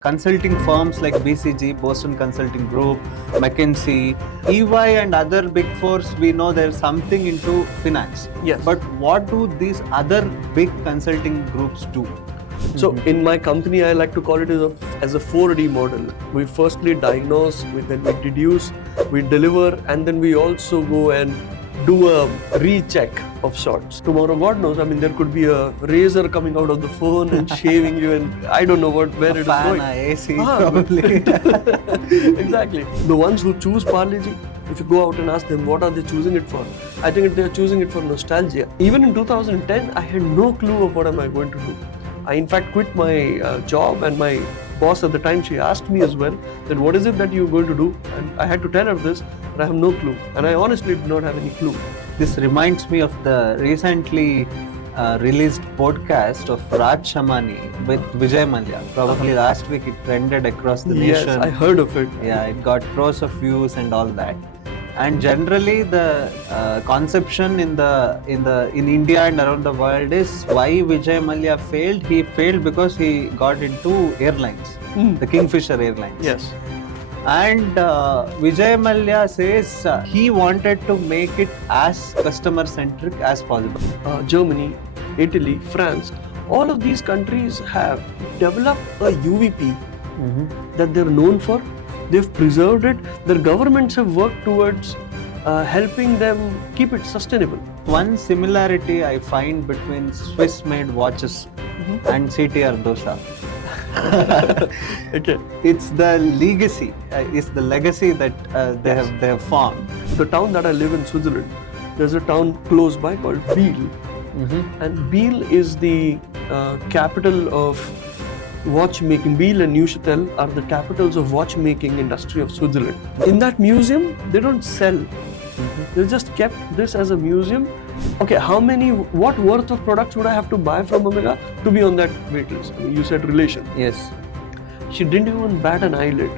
Consulting firms like BCG, Boston Consulting Group, McKinsey, EY and other big fours, we know there's something into finance. Yes. But what do these other big consulting groups do? So in my company, I like to call it as a 4D model. We firstly diagnose, then we deduce, we deliver, and then we also go and do a recheck of sorts. Tomorrow, God knows, there could be a razor coming out of the phone and shaving you, and I don't know where it is going. AC, probably. Exactly. The ones who choose Parle-G, if you go out and ask them what are they choosing it for, I think they're choosing it for nostalgia. Even in 2010, I had no clue of what am I going to do. I in fact quit my job, and my boss at the time, she asked me as well that what is it that you're going to do, and I had to tell her this, but I have no clue, and I honestly did not have any clue. This reminds me of the recently released podcast of Raj Shamani with Vijay Mallya. Probably last week it trended across the nation. Yes, I heard of it. Yeah, it got crores of views and all that. And generally, the conception in India and around the world is why Vijay Mallya failed. He failed because he got into airlines, the Kingfisher Airlines. Yes. And Vijay Mallya says he wanted to make it as customer-centric as possible. Germany, Italy, France, all of these countries have developed a UVP that they're known for. They've preserved it. Their governments have worked towards helping them keep it sustainable. One similarity I find between Swiss-made watches and CTR dosa. Okay. It's the legacy. It's the legacy that they have formed. The town that I live in, Switzerland, there's a town close by called Biel, and Biel is the capital of watchmaking. Biel and Neuchâtel are the capitals of watchmaking industry of Switzerland. In that museum, they don't sell. They just kept this as a museum. Okay, what worth of products would I have to buy from Omega to be on that wait list? You said relation. Yes. She didn't even bat an eyelid.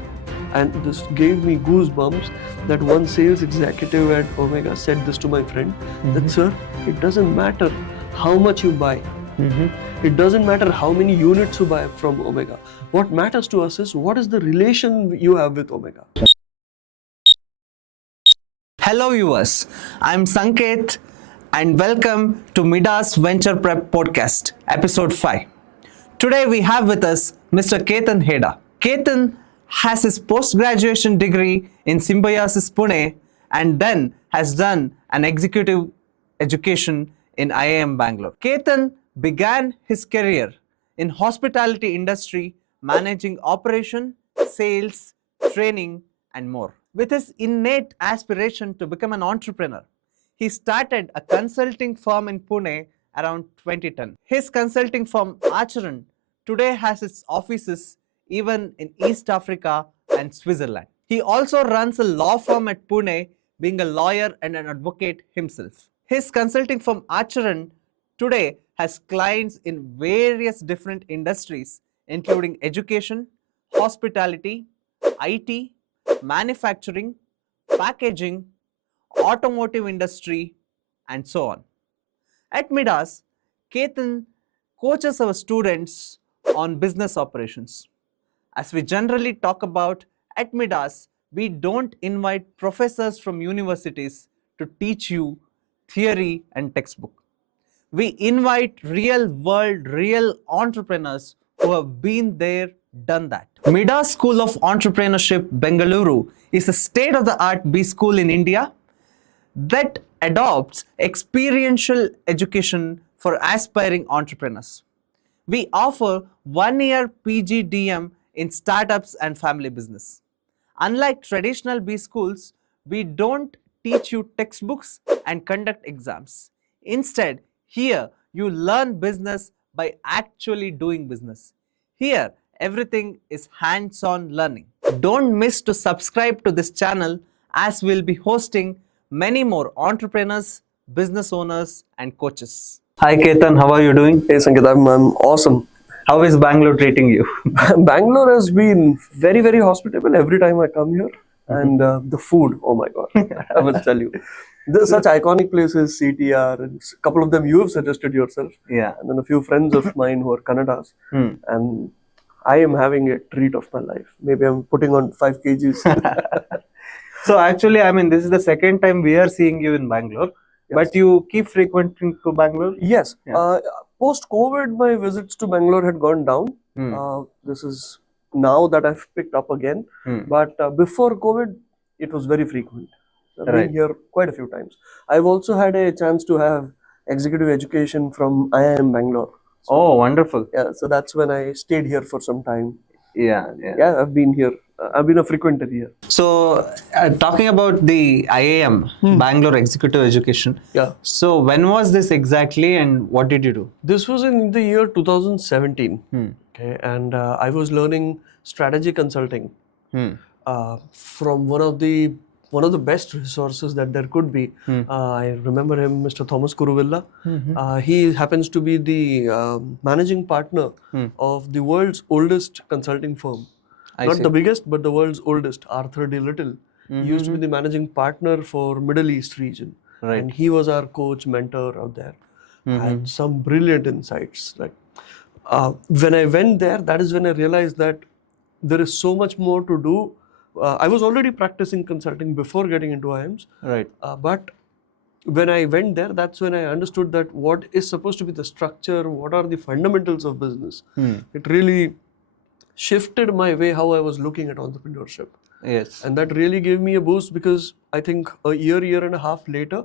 And this gave me goosebumps that one sales executive at Omega said this to my friend, that sir, it doesn't matter how much you buy. It doesn't matter how many units you buy from Omega. What matters to us is what is the relation you have with Omega. Hello viewers, I'm Sanket and welcome to Midas Venture Prep Podcast, episode 5. Today we have with us Mr. Ketan Heda. Ketan has his post-graduation degree in Symbiosis Pune and then has done an executive education in IIM Bangalore. Ketan began his career in hospitality industry, managing operation, sales, training, and more. With his innate aspiration to become an entrepreneur, he started a consulting firm in Pune around 2010. His consulting firm Acharan today has its offices even in East Africa and Switzerland. He also runs a law firm at Pune, being a lawyer and an advocate himself. His consulting firm Acharan today has clients in various different industries, including education, hospitality, IT, manufacturing, packaging, automotive industry, and so on. At Midas, Ketan coaches our students on business operations. As we generally talk about, at Midas, we don't invite professors from universities to teach you theory and textbook. We invite real entrepreneurs who have been there, done that. Midas School of Entrepreneurship, Bengaluru is a state-of-the-art B school in India that adopts experiential education for aspiring entrepreneurs. We offer 1-year PGDM in startups and family business. Unlike traditional B schools, we don't teach you textbooks and conduct exams. Instead, here you learn business by actually doing business. Here, everything is hands-on learning. Don't miss to subscribe to this channel as we'll be hosting many more entrepreneurs, business owners, and coaches. Hi Ketan, how are you doing? Hey Sanket, I'm awesome. How is Bangalore treating you? Bangalore has been very, very hospitable every time I come here. And the food, oh my God, I must tell you. There's such iconic places, CTR, and a couple of them you have suggested yourself. Yeah. And then a few friends of mine who are Kannadas. And I am having a treat of my life. Maybe I'm putting on 5 kgs. So actually, I mean, this is the second time we are seeing you in Bangalore, but you keep frequenting to Bangalore? Yes. Yeah. Post-COVID, my visits to Bangalore had gone down. This is now that I've picked up again. But before COVID, it was very frequent. I've been here quite a few times. I've also had a chance to have executive education from IIM Bangalore. So, Oh, wonderful. yeah, so that's when I stayed here for some time. Yeah. Yeah, I've been here. I've been a frequenter here. So, talking about the IAM, Bangalore Executive Education. Yeah. So, when was this exactly and what did you do? This was in the year 2017. Okay, and I was learning strategy consulting from one of the best resources that there could be. I remember him, Mr. Thomas Kuruvilla. He happens to be the managing partner of the world's oldest consulting firm. Not the biggest, but the world's oldest, Arthur D. Little. He used to be the managing partner for Middle East region. And he was our coach, mentor out there. Had some brilliant insights. Like when I went there, that is when I realized that there is so much more to do. I was already practicing consulting before getting into IIMs. But when I went there, that's when I understood that what is supposed to be the structure, what are the fundamentals of business. It really shifted my way how I was looking at entrepreneurship. Yes. And that really gave me a boost because I think a year and a half later,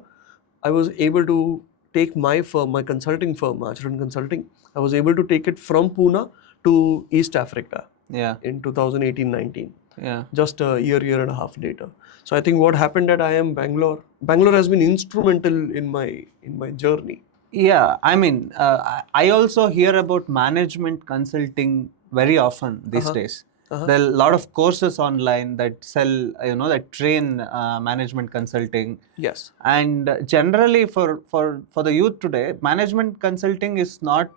I was able to take my firm, my consulting firm, Aacharan Consulting, I was able to take it from Pune to East Africa in 2018-19. Just a year and a half later. So I think what happened at IIM Bangalore has been instrumental in my journey. Yeah, I mean, I also hear about management consulting very often these days. There are a lot of courses online that sell, that train management consulting. Yes. And generally for the youth today, management consulting is not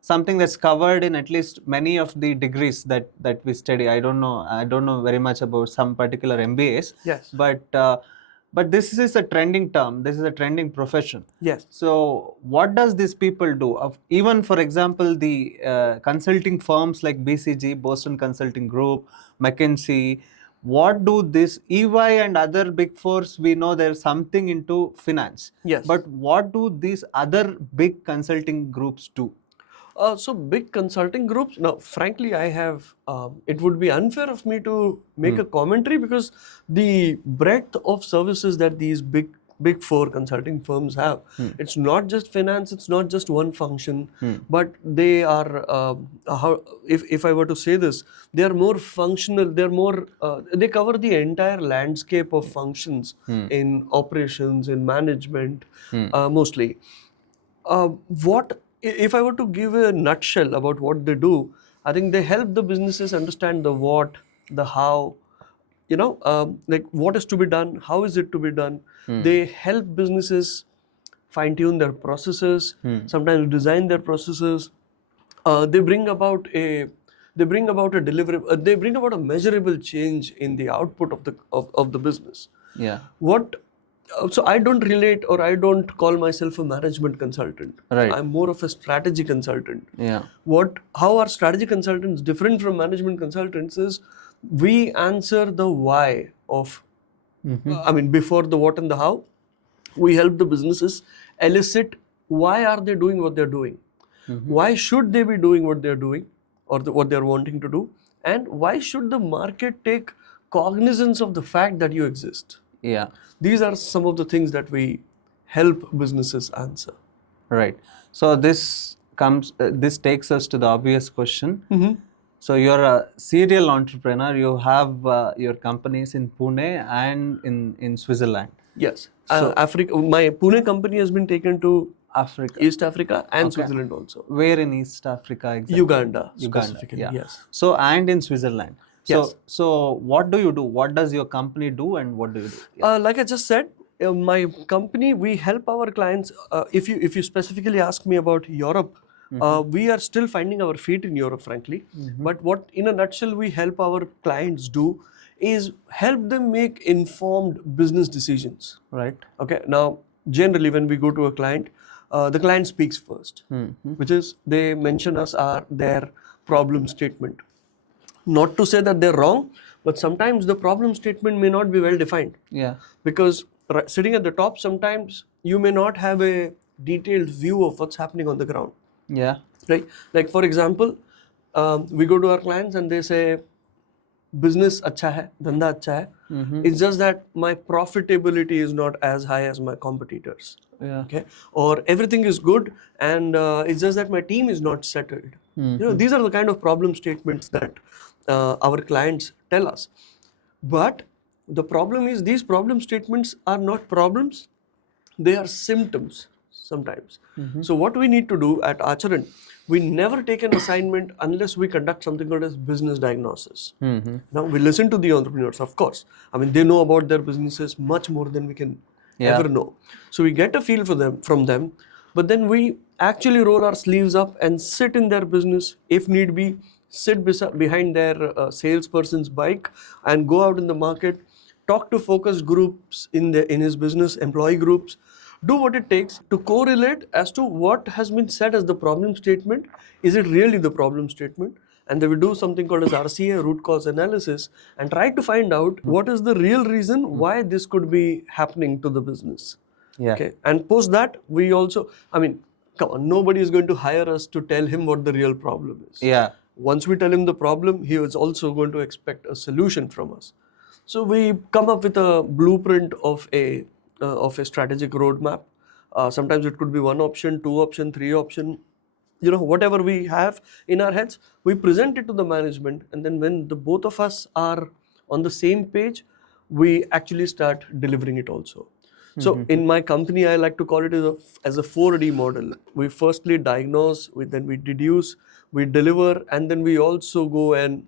something that's covered in at least many of the degrees that we study. I don't know very much about some particular MBAs. Yes. But this is a trending term. This is a trending profession. Yes. So what does these people do? Even for example, the consulting firms like BCG, Boston Consulting Group, McKinsey, what do this EY and other big fours? We know there's something into finance. Yes. But what do these other big consulting groups do? So big consulting groups, now frankly I have, it would be unfair of me to make a commentary because the breadth of services that these big four consulting firms have, it's not just finance, it's not just one function, but they are, if I were to say this, they are more functional, they cover the entire landscape of functions in operations, in management, mostly. If I were to give a nutshell about what they do, I think they help the businesses understand the what, the how, like what is to be done, how is it to be done. They help businesses fine-tune their processes, sometimes design their processes. They bring about a deliverable, they bring about a measurable change in the output of the business. Yeah. So I don't relate or I don't call myself a management consultant. Right. I'm more of a strategy consultant. Yeah. How are strategy consultants different from management consultants is we answer the why of, before the what and the how, we help the businesses elicit why are they doing what they're doing. Why should they be doing what they're doing or what they're wanting to do, and why should the market take cognizance of the fact that you exist. Yeah. These are some of the things that we help businesses answer. Right. So this takes us to the obvious question. So you're a serial entrepreneur. You have your companies in Pune and in Switzerland. Yes. Africa. My Pune company has been taken to Africa, East Africa and Switzerland also. Where in East Africa exactly? Uganda specifically. Yeah. Yes. So and in Switzerland. Yes. So what do you do? What does your company do and what do you do? Yeah. Like I just said, my company, we help our clients. If you specifically ask me about Europe, we are still finding our feet in Europe, frankly. But what, in a nutshell, we help our clients do is help them make informed business decisions. Right. Okay. Now, generally, when we go to a client, the client speaks first, which is they mention us their problem statement. Not to say that they're wrong, but sometimes the problem statement may not be well defined. Yeah. Because sitting at the top, sometimes you may not have a detailed view of what's happening on the ground. Yeah. Right? Like for example, we go to our clients and they say, business acha hai, dhanda acha hai. It's just that my profitability is not as high as my competitors. Yeah. Okay, or everything is good and it's just that my team is not settled. These are the kind of problem statements that our clients tell us. But the problem is, these problem statements are not problems, they are symptoms sometimes. So what we need to do at Acharan, we never take an assignment unless we conduct something called as business diagnosis. Now we listen to the entrepreneurs, of course. I mean, they know about their businesses much more than we can ever know. So we get a feel for them from them, but then we actually roll our sleeves up and sit in their business, if need be, sit behind their salesperson's bike and go out in the market, talk to focus groups in his business, employee groups, do what it takes to correlate as to what has been said as the problem statement. Is it really the problem statement? And they will do something called as RCA, root cause analysis, and try to find out what is the real reason why this could be happening to the business. Yeah. Okay. And post that, we also, I mean, come on, nobody is going to hire us to tell him what the real problem is. Yeah. Once we tell him the problem, he is also going to expect a solution from us. So we come up with a blueprint of a strategic roadmap. Sometimes it could be 1 option, 2 option, 3 option. Whatever we have in our heads, we present it to the management, and then when the both of us are on the same page, we actually start delivering it also. So in my company, I like to call it as a 4D model. We firstly diagnose, then we deduce, we deliver, and then we also go and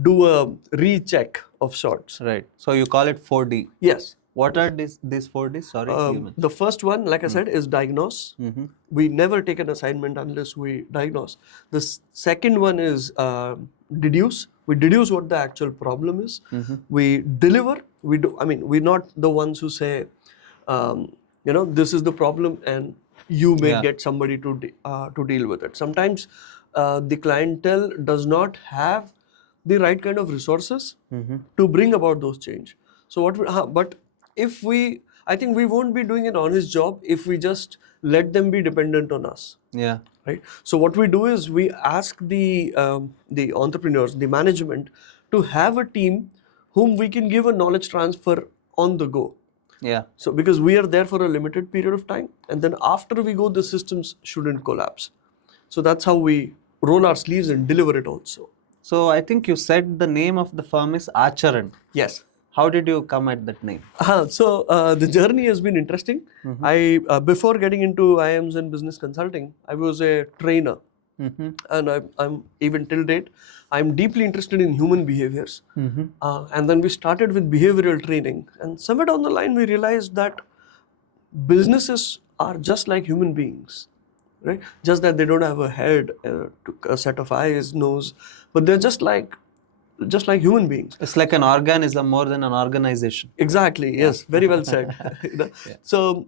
do a recheck of sorts. Right. So you call it 4D. Yes. What are these 4Ds? Sorry. The first one, like I said, is diagnose. We never take an assignment unless we diagnose. The second one is deduce. We deduce what the actual problem is. We deliver. We're not the ones who say, this is the problem and you may get somebody to deal with it. Sometimes the clientele does not have the right kind of resources to bring about those change. So but I think we won't be doing an honest job if we just let them be dependent on us. Yeah. Right. So what we do is we ask the entrepreneurs, the management, to have a team whom we can give a knowledge transfer on the go. Yeah. So because we are there for a limited period of time, and then after we go, the systems shouldn't collapse. So that's how we roll our sleeves and deliver it also. So I think you said the name of the firm is Aacharan. Yes. How did you come at that name? So the journey has been interesting. I before getting into IIMs and business consulting, I was a trainer, and I'm even till date, I'm deeply interested in human behaviors. And then we started with behavioral training, and somewhere down the line we realized that businesses are just like human beings, right? Just that they don't have a head, a set of eyes, nose, but they're just like human beings. It's like an organism more than an organization. Exactly. Yes. Very well said. So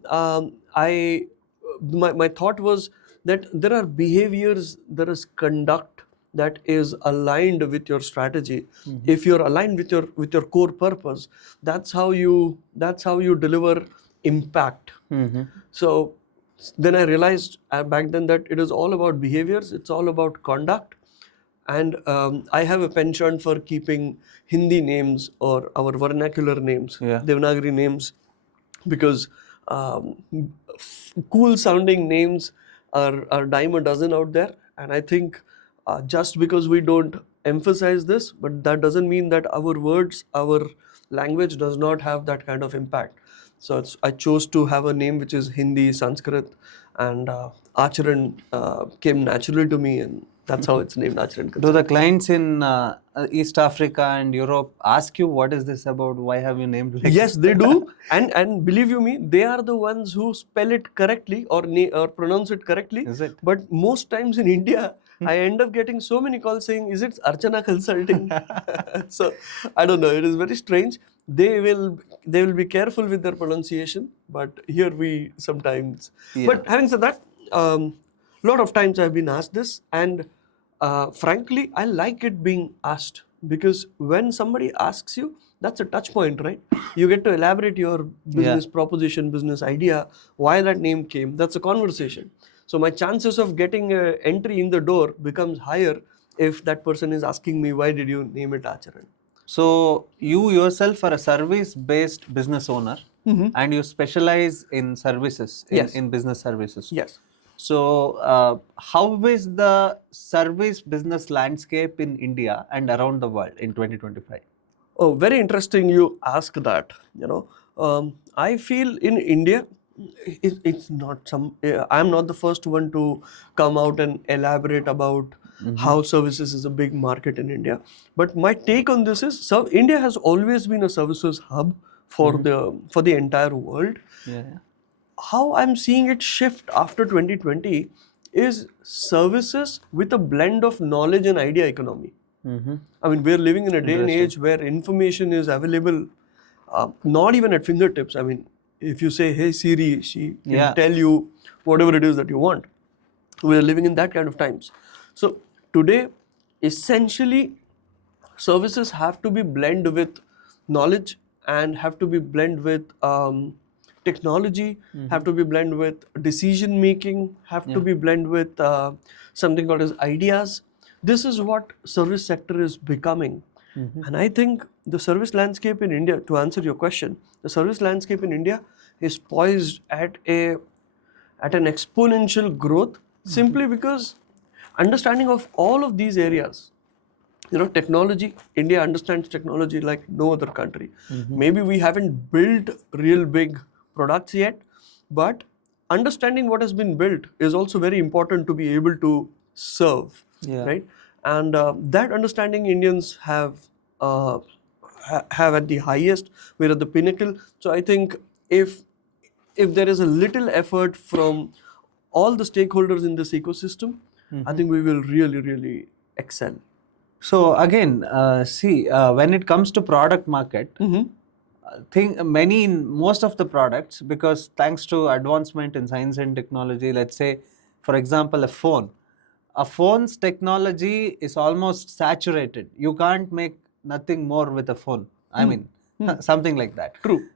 my thought was that there are behaviors, there is conduct that is aligned with your strategy. If you're aligned with your core purpose, that's how you deliver impact. So then I realized back then that it is all about behaviors. It's all about conduct. And I have a penchant for keeping Hindi names or our vernacular names, Devanagari names, because cool sounding names are dime a dozen out there. And I think just because we don't emphasize this, but that doesn't mean that our words, our language does not have that kind of impact. So I chose to have a name which is Hindi, Sanskrit, and Acharan came naturally to me, and that's how it's named, Acharan. Do the clients in East Africa and Europe ask you, what is this about? Why have you named like Yes, they do. And believe you me, they are the ones who spell it correctly or pronounce it correctly. Is it? But most times in India, I end up getting so many calls saying, is it Archana Consulting? So, I don't know. It is very strange. They will be careful with their pronunciation, but here we sometimes... But having said that, a lot of times I've been asked this, and frankly, I like it being asked, because when somebody asks you, that's a touch point, right? You get to elaborate your business proposition, business idea, why that name came. That's a conversation. So my chances of getting an entry in the door becomes higher if that person is asking me, why did you name it Acharan? So you yourself are a service-based business owner, and you specialize in services, in business services. Yes. So how is the service business landscape in India and around the world in 2025? Oh, very interesting you ask that. I feel in India, it's not some. I'm not the first one to come out and elaborate about how services is a big market in India. But my take on this is, so India has always been a services hub for the entire world. Yeah. How I'm seeing it shift after 2020 is services with a blend of knowledge and idea economy. I mean, we're living in a day and age where information is available, not even at fingertips. I mean, if you say, hey Siri, she can tell you whatever it is that you want. We're living in that kind of times. So today, essentially, services have to be blend with knowledge and have to be blend with technology, have to be blend with decision making, have to be blend with something called as ideas. This is what service sector is becoming. And I think the service landscape in India, to answer your question, the service landscape in India is poised at an exponential growth, simply because understanding of all of these areas, technology, India understands technology like no other country. Maybe we haven't built real big products yet, but understanding what has been built is also very important to be able to serve, right? And that understanding Indians have at the highest. We're at the pinnacle. So I think if there is a little effort from all the stakeholders in this ecosystem, I think we will really, really excel. So again, when it comes to product market, most of the products, because thanks to advancement in science and technology, let's say, for example, a phone's technology is almost saturated. You can't make nothing more with a phone. I mean, something like that. True.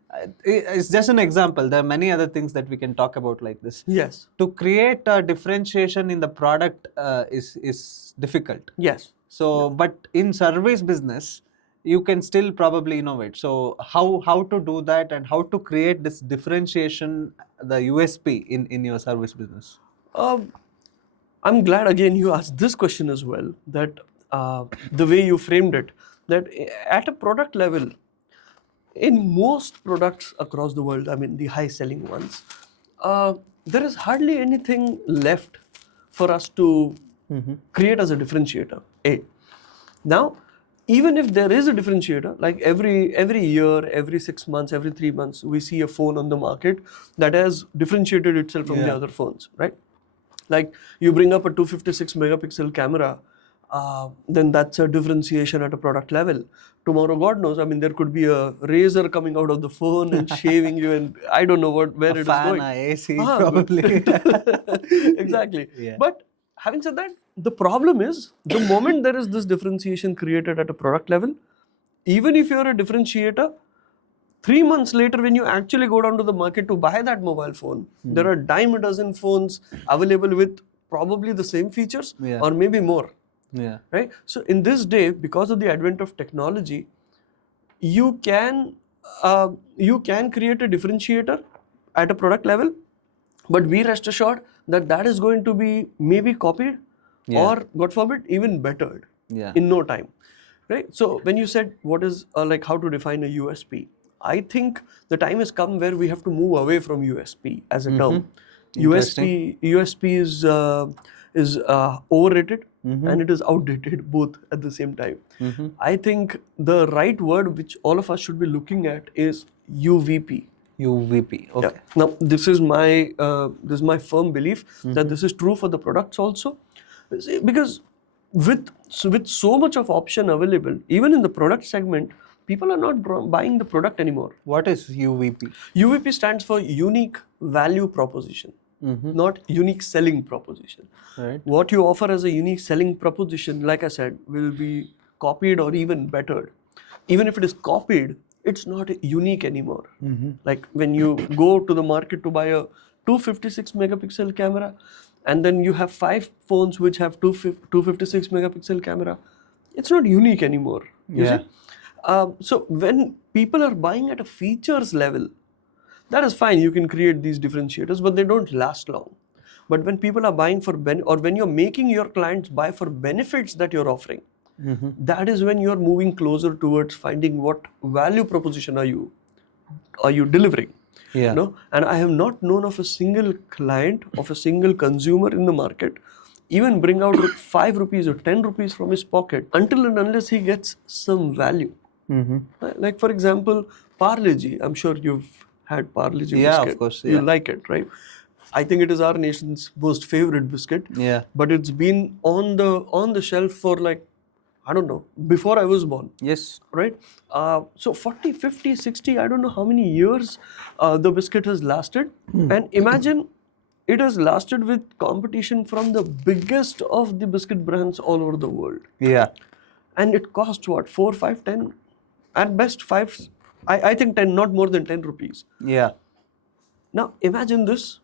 It's just an example. There are many other things that we can talk about like this. Yes. To create a differentiation in the product is difficult. Yes. So, but in service business, you can still probably innovate. So, how to do that and how to create this differentiation, the USP in your service business? I'm glad again you asked this question as well, that the way you framed it, that at a product level, in most products across the world, I mean the high selling ones, there is hardly anything left for us to create as a differentiator. Now, even if there is a differentiator, like every year, every 6 months, every 3 months, we see a phone on the market that has differentiated itself from the other phones, right? Like you bring up a 256 megapixel camera, then that's a differentiation at a product level. Tomorrow, God knows, I mean, there could be a razor coming out of the phone and shaving you, and I don't know where it is going. AC, probably. Exactly. Yeah. But having said that, the problem is, the moment there is this differentiation created at a product level, even if you're a differentiator, 3 months later, when you actually go down to the market to buy that mobile phone, there are dime a dozen phones available with probably the same features or maybe more. Yeah. Right. So in this day, because of the advent of technology, you can create a differentiator at a product level, but be rest assured that is going to be maybe copied or, God forbid, even bettered in no time. Right. So when you said what is like how to define a USP, I think the time has come where we have to move away from USP as a term. USP is overrated and it is outdated both at the same time. I think the right word which all of us should be looking at is UVP. Okay. Yeah. Now this is my firm belief that this is true for the products also, because with so much of option available, even in the product segment, people are not buying the product anymore. What is UVP? UVP stands for unique value proposition. not unique selling proposition. Right. What you offer as a unique selling proposition, like I said, will be copied or even bettered. Even if it is copied, it's not unique anymore. Like when you go to the market to buy a 256 megapixel camera, and then you have 5 phones which have 256 megapixel camera, it's not unique anymore. You see? So when people are buying at a features level, that is fine. You can create these differentiators, but they don't last long. But when people are buying for or when you're making your clients buy for benefits that you're offering, that is when you're moving closer towards finding what value proposition are you delivering. Yeah. No? And I have not known of a single client, of a single consumer in the market, even bring out 5 rupees or 10 rupees from his pocket until and unless he gets some value. Like for example, Parle G. I'm sure you've had Parle G Yeah, biscuit. of course. You Yeah. like it, right? I think it is our nation's most favorite biscuit. Yeah. But it's been on the shelf for like, I don't know, before I was born. Yes. Right? So 40, 50, 60, I don't know how many years the biscuit has lasted. And imagine it has lasted with competition from the biggest of the biscuit brands all over the world. Yeah. And it costs what? 4, 5, 10? At best 5, I think 10, not more than 10 rupees. Yeah. Now imagine this.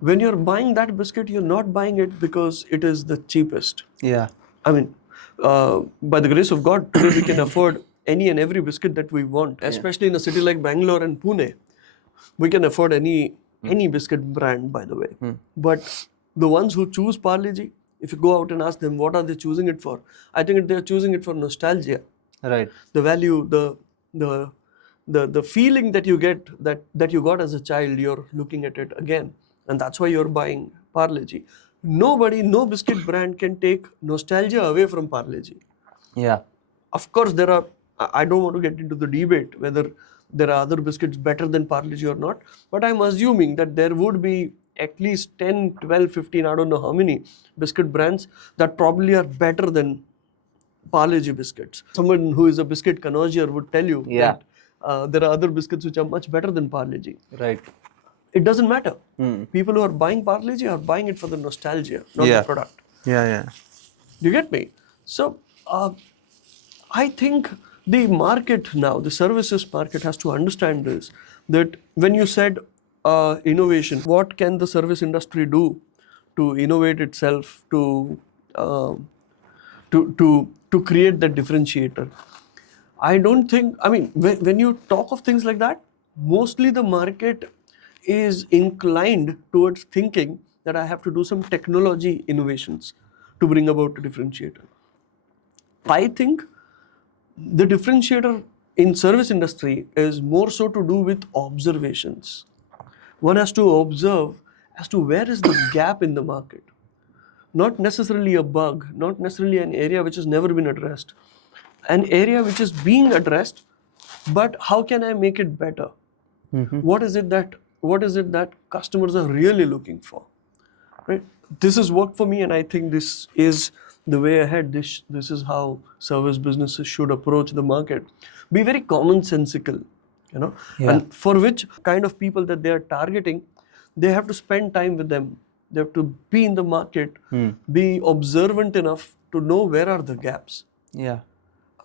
When you're buying that biscuit, you're not buying it because it is the cheapest. Yeah. I mean, by the grace of God, today we can afford any and every biscuit that we want, especially in a city like Bangalore and Pune. We can afford any biscuit brand, by the way. But the ones who choose Parle G, if you go out and ask them what are they choosing it for, I think they're choosing it for nostalgia. Right. The value, the feeling that you get, that you got as a child, you're looking at it again. And that's why you're buying Parle G. No biscuit brand can take nostalgia away from Parle G. Yeah. Of course, I don't want to get into the debate whether there are other biscuits better than Parle G or not, but I'm assuming that there would be at least 10, 12, 15, I don't know how many biscuit brands that probably are better than Parle G biscuits. Someone who is a biscuit connoisseur would tell you that there are other biscuits which are much better than Parle G. Right. It doesn't matter. People who are buying Parle G are buying it for the nostalgia, not the product. Yeah. Do you get me? So, I think the market now, the services market has to understand this, that when you said innovation, what can the service industry do to innovate itself, to create that differentiator? I don't think, I mean, when you talk of things like that, mostly the market is inclined towards thinking that I have to do some technology innovations to bring about a differentiator. I think the differentiator in service industry is more so to do with observations. One has to observe as to where is the gap in the market. Not necessarily a bug, not necessarily an area which has never been addressed. An area which is being addressed, but how can I make it better? What is it that customers are really looking for? Right? This has worked for me, and I think this is the way ahead. This is how service businesses should approach the market. Be very commonsensical, and for which kind of people that they are targeting, they have to spend time with them. They have to be in the market, be observant enough to know where are the gaps. Yeah.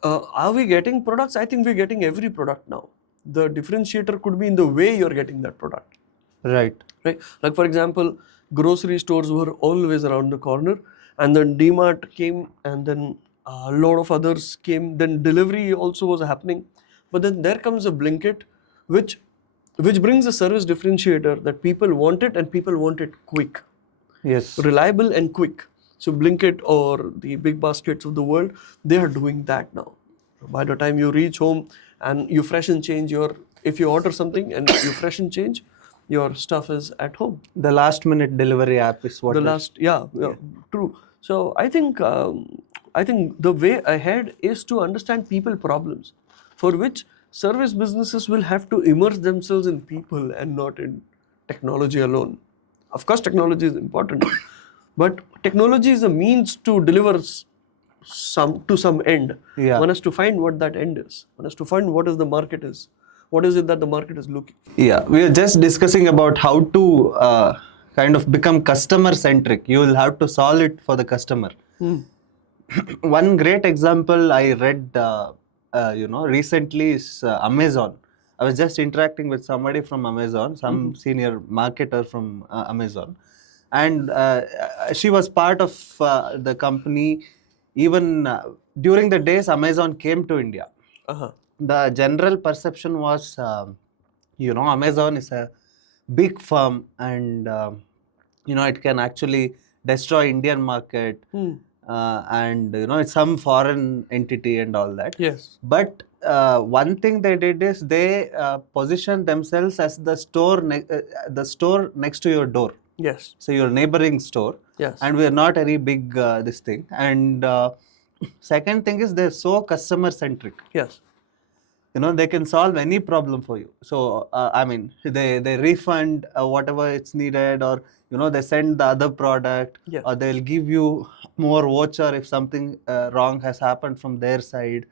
Are we getting products? I think we're getting every product now. The differentiator could be in the way you're getting that product. Right. Like for example, grocery stores were always around the corner, and then DMart came, and then a lot of others came. Then delivery also was happening, but then there comes a Blinkit, which brings a service differentiator that people want it, and people want it quick. Yes. Reliable and quick. So Blinkit or the big baskets of the world, they are doing that now. By the time you reach home and you fresh and change if you order something and you fresh and change, your stuff is at home. The last minute delivery app is what True. So I think the way ahead is to understand people problems, for which service businesses will have to immerse themselves in people and not in technology alone. Of course, technology is important, but technology is a means to deliver to some end. Yeah. One has to find what that end is. One has to find what is the market is. What is it that the market is looking for? Yeah, we are just discussing about how to kind of become customer centric. You will have to solve it for the customer. One great example I read, recently is Amazon. I was just interacting with somebody from Amazon, some senior marketer from Amazon, and she was part of the company. Even during the days Amazon came to India, the general perception was, Amazon is a big firm, and it can actually destroy Indian market. And it's some foreign entity and all that. Yes. But one thing they did is they positioned themselves as the store next to your door. Yes. So your neighboring store. Yes. And we are not very big this thing. And second thing is they're so customer centric. Yes. They can solve any problem for you. So they refund whatever it's needed, or they send the other product. Yes. Or they'll give you more voucher if something wrong has happened from their side.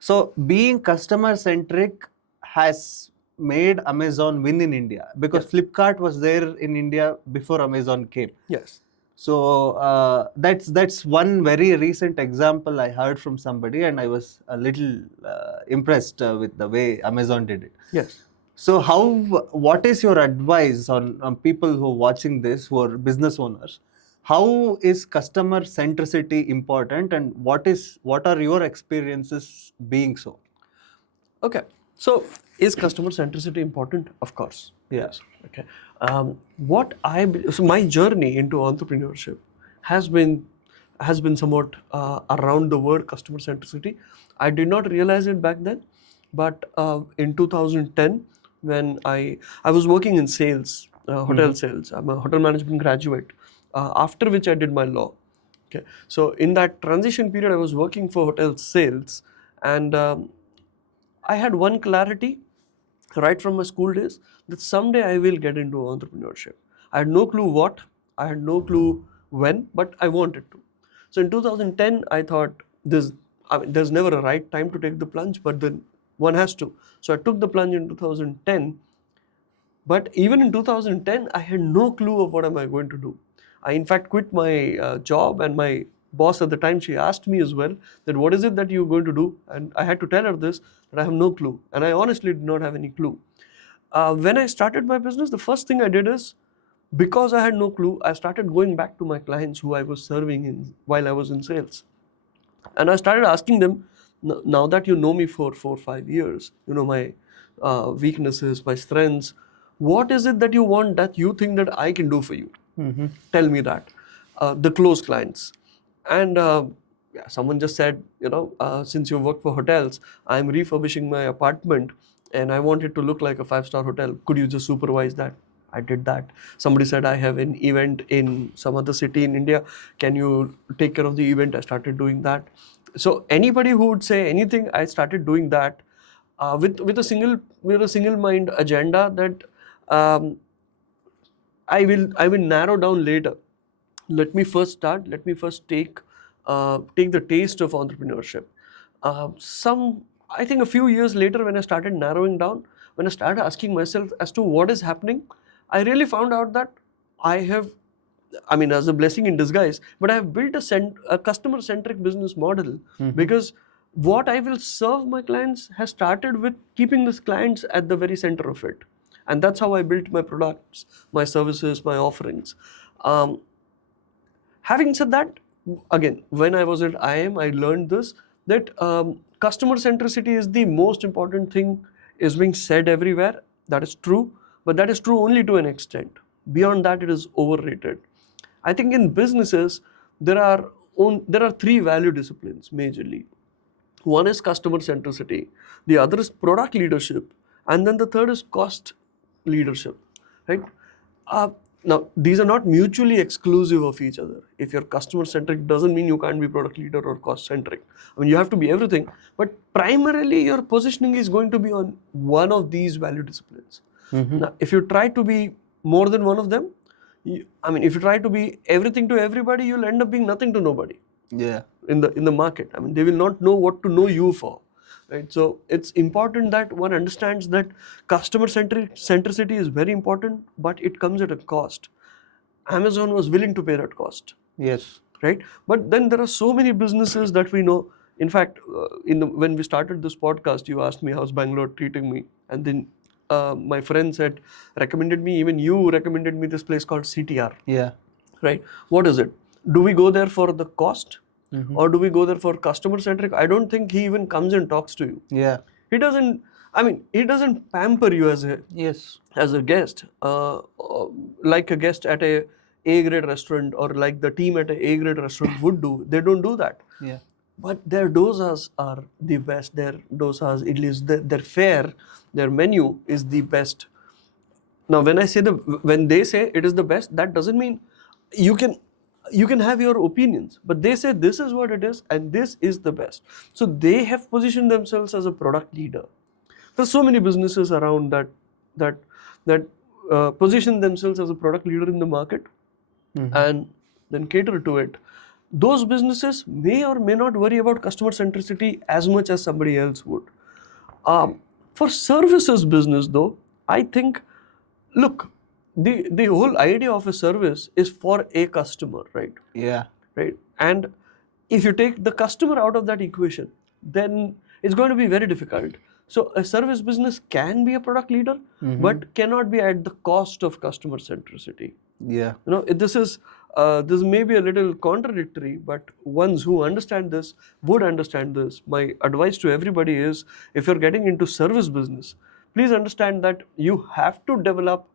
So being customer centric has made Amazon win in India, because Flipkart was there in India before Amazon came. Yes. So that's one very recent example I heard from somebody, and I was a little impressed with the way Amazon did it. Yes. So what is your advice on people who are watching this, who are business owners? How is customer centricity important, and what are your experiences being so? Okay. So is customer centricity important? Of course. Yes. Okay. So my journey into entrepreneurship has been somewhat around the word customer centricity. I did not realize it back then, but in 2010, when I was working in sales, hotel sales. I'm a hotel management graduate. After which I did my law. Okay. So in that transition period, I was working for hotel sales, and I had one clarity right from my school days, that someday I will get into entrepreneurship. I had no clue what, I had no clue when, but I wanted to. So in 2010, I thought there's never a right time to take the plunge, but then one has to. So I took the plunge in 2010. But even in 2010, I had no clue of what am I going to do. I in fact quit my job, and my boss at the time, she asked me as well that what is it that you're going to do, and I had to tell her this, that I have no clue, and I honestly did not have any clue. When I started my business, the first thing I did is, because I had no clue, I started going back to my clients who I was serving while I was in sales, and I started asking them, now that you know me for 4 or 5 years, you know my weaknesses, my strengths, what is it that you want that you think that I can do for you? Tell me that. The close clients. And someone just said, since you work for hotels, I'm refurbishing my apartment and I want it to look like a 5-star hotel. Could you just supervise that? I did that. Somebody said, I have an event in some other city in India. Can you take care of the event? I started doing that. So anybody who would say anything, I started doing that with a single mind agenda that I will narrow down later. Let me first start. Let me first take the taste of entrepreneurship. I think a few years later, when I started narrowing down, when I started asking myself as to what is happening, I really found out that as a blessing in disguise, but I have built a customer-centric business model, because what I will serve my clients has started with keeping these clients at the very center of it. And that's how I built my products, my services, my offerings. Having said that, again, when I was at IIM, I learned this, that customer centricity is the most important thing, is being said everywhere. That is true, but that is true only to an extent. Beyond that, it is overrated. I think in businesses, there are 3 value disciplines majorly. One is customer centricity, the other is product leadership, and then the third is cost leadership, right? Now, these are not mutually exclusive of each other. If you're customer centric, doesn't mean you can't be product leader or cost centric. You have to be everything, but primarily your positioning is going to be on one of these value disciplines. Now, if you try to be more than one of them, if you try to be everything to everybody, you'll end up being nothing to nobody. Yeah. In the market, they will not know what to know you for. right? So it's important that one understands that centricity is very important, but it comes at a cost. Amazon was willing to pay that cost, Yes. right? But then there are so many businesses that we know. In fact, when we started this podcast, you asked me how's Bangalore treating me, and then my friend recommended me. Even you recommended me this place called CTR. Yeah. Right? What is it? Do we go there for the cost, or do we go there for customer centric? I don't think he even comes and talks to you. Yeah. He doesn't. I mean, he doesn't pamper you as Yes. a guest, like a guest at a A-grade restaurant, or like the team at a A-grade restaurant would do. They don't do that. Yeah. But their dosas are the best. Their dosas, idlis, their fare, their menu is the best. Now, when they say it is the best, that doesn't mean you can have your opinions. But they say this is what it is, and this is the best. So they have positioned themselves as a product leader. There's so many businesses around that position themselves as a product leader in the market, and then cater to it. Those businesses may or may not worry about customer centricity as much as somebody else would. For services business, though, I think, look, the whole idea of a service is for a customer, right? Yeah. Right. And if you take the customer out of that equation, then it's going to be very difficult. So a service business can be a product leader, but cannot be at the cost of customer centricity. Yeah. This may be a little contradictory, but ones who understand this would understand this. My advice to everybody is, if you're getting into service business, please understand that you have to develop,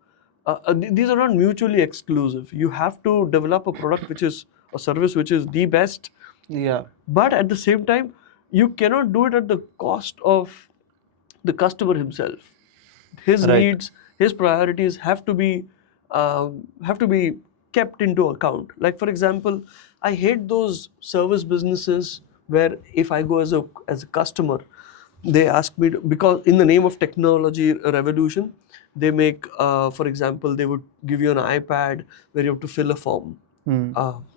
these are not mutually exclusive. You have to develop a product a service which is the best. Yeah. But at the same time, you cannot do it at the cost of the customer himself. His needs, his priorities have to be kept into account. Like, for example, I hate those service businesses where if I go as a customer, they ask me because in the name of technology revolution, they make, for example, they would give you an iPad where you have to fill a form.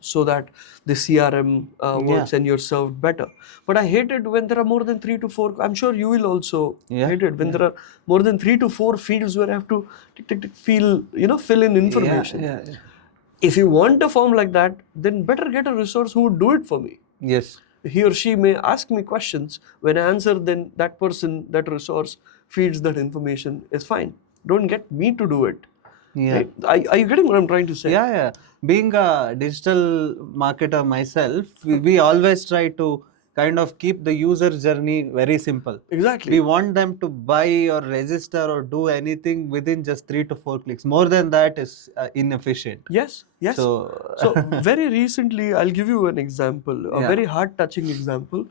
So that the CRM works and you're served better. But I hate it when there are more than 3 to 4. I'm sure you will also hate it when there are more than 3 to 4 fields where I have to fill in information. Yeah. If you want a form like that, then better get a resource who would do it for me. Yes. He or she may ask me questions. When I answer, then that person, that resource feeds that information. It's fine. Don't get me to do it. Yeah. Right? Are you getting what I'm trying to say? Yeah. Being a digital marketer myself, we always try to kind of keep the user journey very simple. Exactly. We want them to buy or register or do anything within just 3 to 4 clicks. More than that is inefficient. Yes. So very recently, I'll give you an example, a very heart-touching example.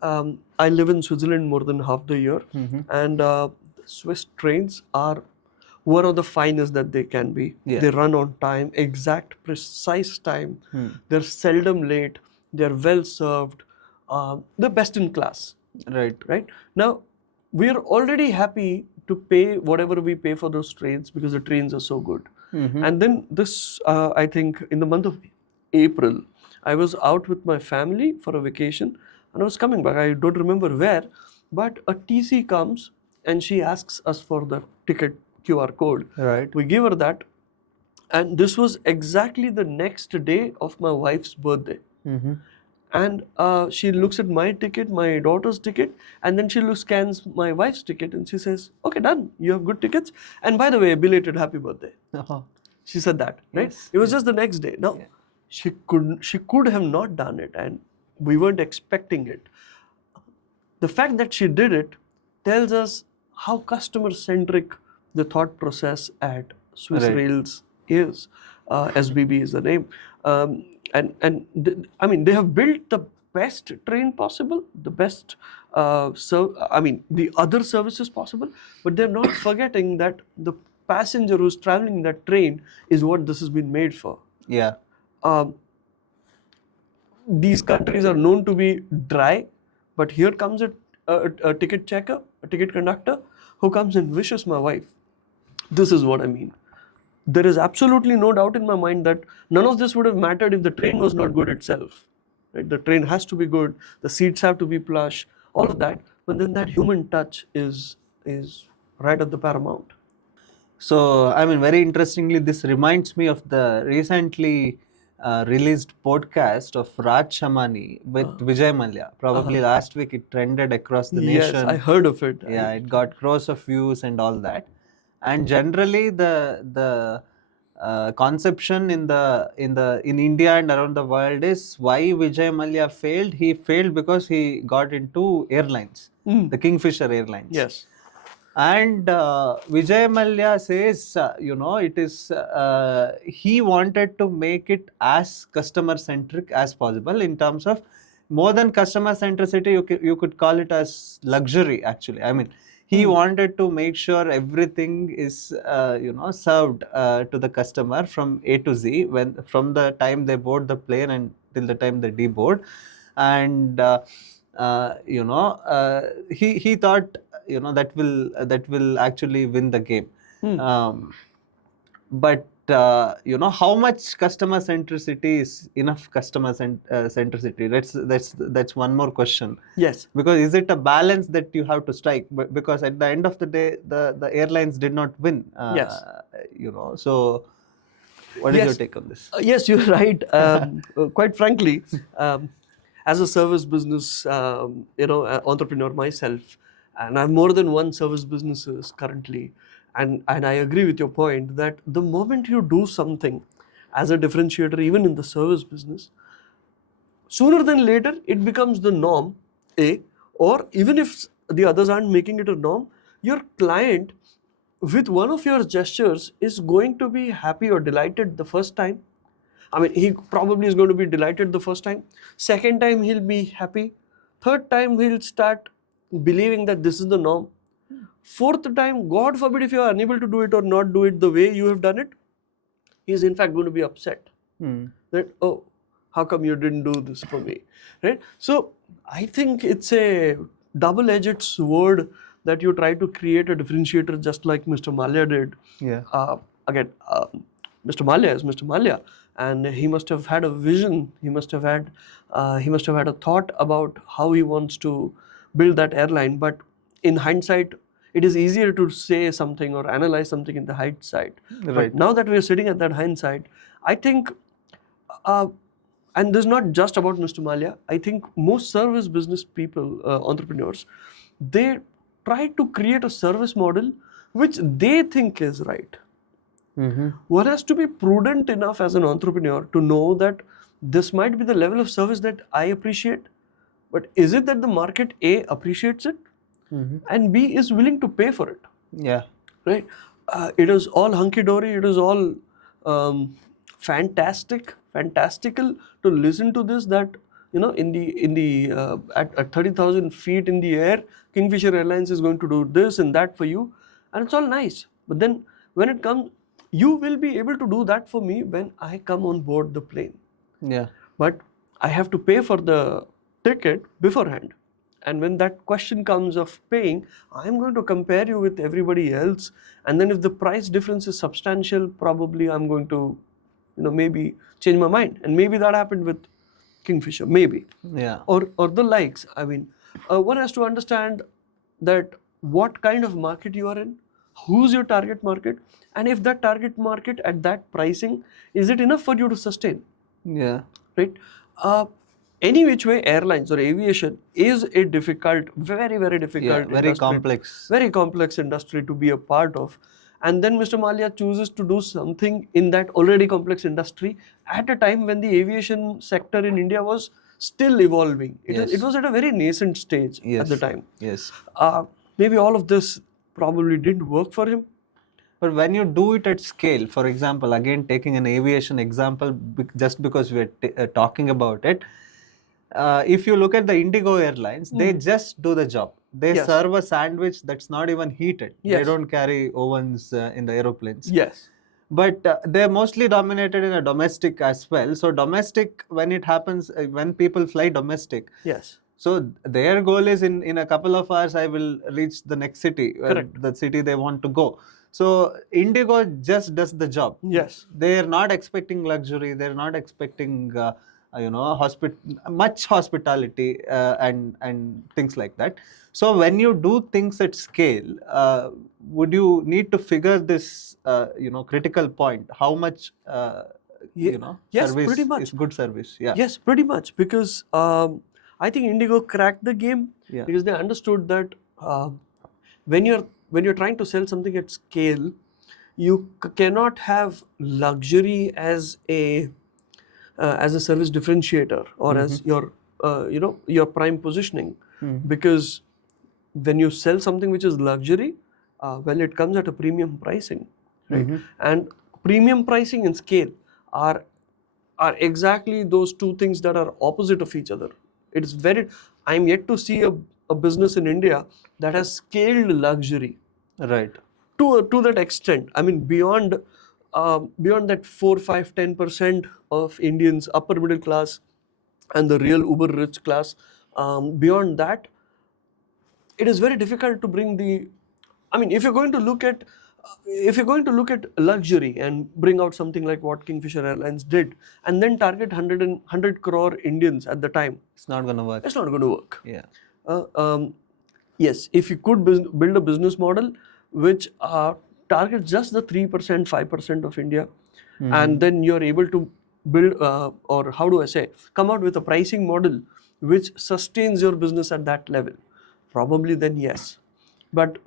I live in Switzerland more than half the year, and Swiss trains are one of the finest that they can be. Yeah. They run on time, exact, precise time. They're seldom late. They're well served. They're best in class. Right. Now, we are already happy to pay whatever we pay for those trains because the trains are so good. And then this, I think, in the month of April, I was out with my family for a vacation, and I was coming back. I don't remember where, but a TC comes and she asks us for the ticket QR code. Right. We give her that, and this was exactly the next day of my wife's birthday. And she looks at my ticket, my daughter's ticket, and then she scans my wife's ticket, and she says, "Okay, done. You have good tickets. And by the way, belated happy birthday." She said that, right? Yes. It was just the next day. Now, she could have not done it, and we weren't expecting it. The fact that she did it tells us how customer-centric the thought process at Swiss Rails is. SBB is the name. They have built the best train possible, the best, the other services possible, but they're not forgetting that the passenger who's traveling that train is what this has been made for. Yeah. These countries are known to be dry, but here comes a ticket checker, a ticket conductor, who comes and wishes my wife. This is what I mean. There is absolutely no doubt in my mind that none of this would have mattered if the train was not good itself. Right? The train has to be good, the seats have to be plush, all of that, but then that human touch is right at the paramount. So, I mean, very interestingly, this reminds me of the recently released podcast of Raj Shamani with Vijay Mallya. Probably last week it trended across the Yes, nation. I heard of it. Yeah, it got crores of views and all that. And generally, the conception in India and around the world is why Vijay Mallya failed. He failed because he got into airlines, the Kingfisher Airlines. Yes. And Vijay Mallya says, it is, he wanted to make it as customer centric as possible in terms of more than customer centricity, you could call it as luxury actually. I mean, he wanted to make sure everything is, served to the customer from A to Z, from the time they board the plane and till the time they deboard. And, he thought, that will actually win the game. But how much customer centricity is enough customer centricity? That's one more question. Yes. Because is it a balance that you have to strike? Because at the end of the day, the airlines did not win. Yes. So what is your take on this? Yes, you're right. Quite frankly, as a service business, entrepreneur myself, and I have more than one service businesses currently, and I agree with your point that the moment you do something as a differentiator, even in the service business, sooner than later it becomes the norm, or even if the others aren't making it a norm, your client with one of your gestures is going to be happy or delighted the first time. I mean, he probably is going to be delighted the first time. Second time, he'll be happy. Third time, he'll start believing that this is the norm. Fourth time, God forbid if you are unable to do it or not do it the way you have done it, he is in fact going to be upset. That, oh, how come you didn't do this for me? Right? So, I think it's a double-edged sword that you try to create a differentiator just like Mr. Mallya did. Yeah. Again, Mr. Mallya is Mr. Mallya. And he must have had a vision. He must have had a thought about how he wants to build that airline. But in hindsight, it is easier to say something or analyze something in the hindsight. Right. But now that we are sitting at that hindsight, I think, and this is not just about Mr. Mallya. I think most service business people, entrepreneurs, they try to create a service model which they think is right. One has to be prudent enough as an entrepreneur to know that this might be the level of service that I appreciate, but is it that the market A appreciates it and B is willing to pay for it? Yeah. Right? It is all hunky-dory, it is all fantastical to listen to this that, at 30,000 feet in the air, Kingfisher Airlines is going to do this and that for you, and it's all nice. But then when it comes, you will be able to do that for me when I come on board the plane. Yeah. But I have to pay for the ticket beforehand. And when that question comes of paying, I'm going to compare you with everybody else. And then if the price difference is substantial, probably I'm going to, maybe change my mind. And maybe that happened with Kingfisher, maybe. Yeah. Or the likes. I mean, one has to understand that what kind of market you are in, who's your target market, and if that target market at that pricing, is it enough for you to sustain? Yeah. Right? Any which way, airlines or aviation is a difficult, very, very difficult industry, very complex industry to be a part of. And then Mr. Mallya chooses to do something in that already complex industry at a time when the aviation sector in India was still evolving. It was at a very nascent stage at the time. Yes. Maybe all of this probably didn't work for him. But when you do it at scale, for example, again taking an aviation example, just because we're talking about it, if you look at the Indigo Airlines, they just do the job. They serve a sandwich that's not even heated. They don't carry ovens in the aeroplanes. Yes. But they're mostly dominated in a domestic as well. So domestic, when it happens, when people fly domestic. Yes. So their goal is in a couple of hours, I will reach the next city, the city they want to go. So Indigo just does the job. Yes. They are not expecting luxury. They're not expecting much hospitality and things like that. So when you do things at scale, would you need to figure this critical point? How much Yes, service pretty much. is good service? Yeah. Yes, pretty much, because I think Indigo cracked the game Yeah. because they understood that when you're trying to sell something at scale, you cannot have luxury as a service differentiator or as your your prime positioning, because when you sell something which is luxury, well, it comes at a premium pricing, right? And premium pricing and scale are exactly those two things that are opposite of each other. It's very, I'm yet to see a business in India that has scaled luxury Right. to that extent. I mean, beyond that 4, 5, 10% of Indians, upper middle class and the real uber rich class, beyond that, it is very difficult to bring the, I mean, if you're going to look at luxury and bring out something like what Kingfisher Airlines did, and then target 100 crore Indians at the time, It's not going to work. it's not going to work. Yeah. Yes, if you could build a business model which targets just the 3%, 5% of India, and then you're able to build, or how do I say, come out with a pricing model which sustains your business at that level, probably then yes. But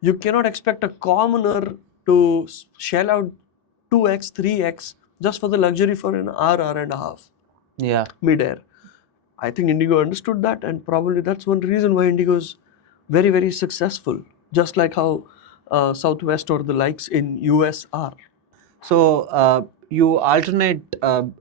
you cannot expect a commoner to shell out 2x, 3x just for the luxury for an hour and a half Yeah. mid-air. I think Indigo understood that, and probably that's one reason why Indigo is very, very successful, just like how Southwest or the likes in US are. So you alternate,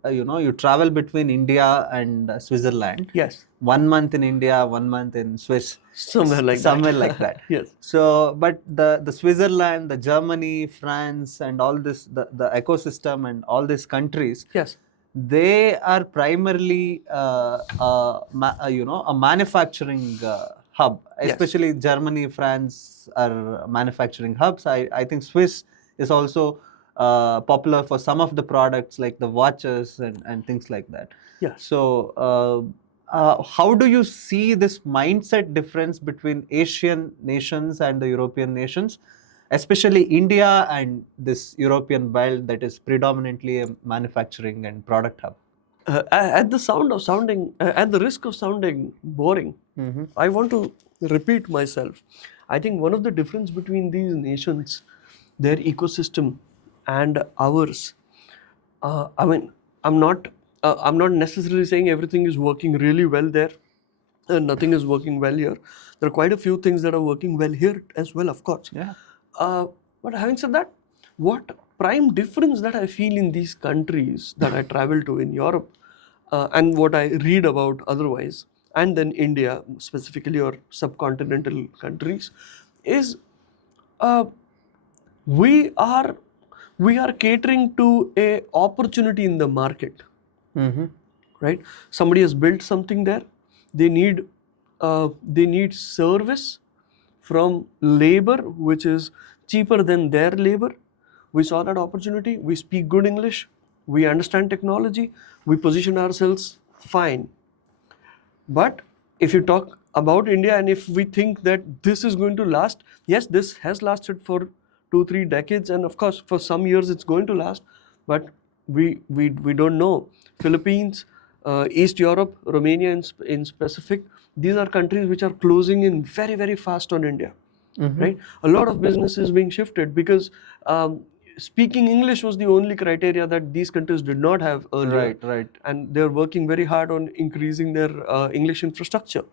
you travel between India and Switzerland. Yes. 1 month in India, 1 month in Swiss. Somewhere like Somewhere that. like that. Yes. So, but the Switzerland, the Germany, France, and all this, the ecosystem and all these countries, Yes. they are primarily, a manufacturing hub. Yes. Especially Germany, France are manufacturing hubs. I think Swiss is also popular for some of the products like the watches and things like that. Yeah. So, how do you see this mindset difference between Asian nations and the European nations, especially India and this European belt that is predominantly a manufacturing and product hub? At the risk of sounding boring, I want to repeat myself. I think one of the difference between these nations, their ecosystem and ours, I mean, I'm not necessarily saying everything is working really well there and nothing is working well here. There are quite a few things that are working well here as well, of course. Yeah. But having said that, what prime difference that I feel in these countries that I travel to in Europe, and what I read about otherwise, and then India specifically or subcontinental countries, is we are catering to a opportunity in the market. Right? Somebody has built something there. They need service from labor which is cheaper than their labor. We saw that opportunity. We speak good English. We understand technology. We position ourselves fine. But if you talk about India and if we think that this is going to last, yes, this has lasted for 2-3 decades, and of course for some years it's going to last, but we don't know. Philippines, East Europe, Romania in specific, these are countries which are closing in very, very fast on India. Right? A lot of businesses being shifted because speaking English was the only criteria that these countries did not have earlier. Right. And they're working very hard on increasing their English infrastructure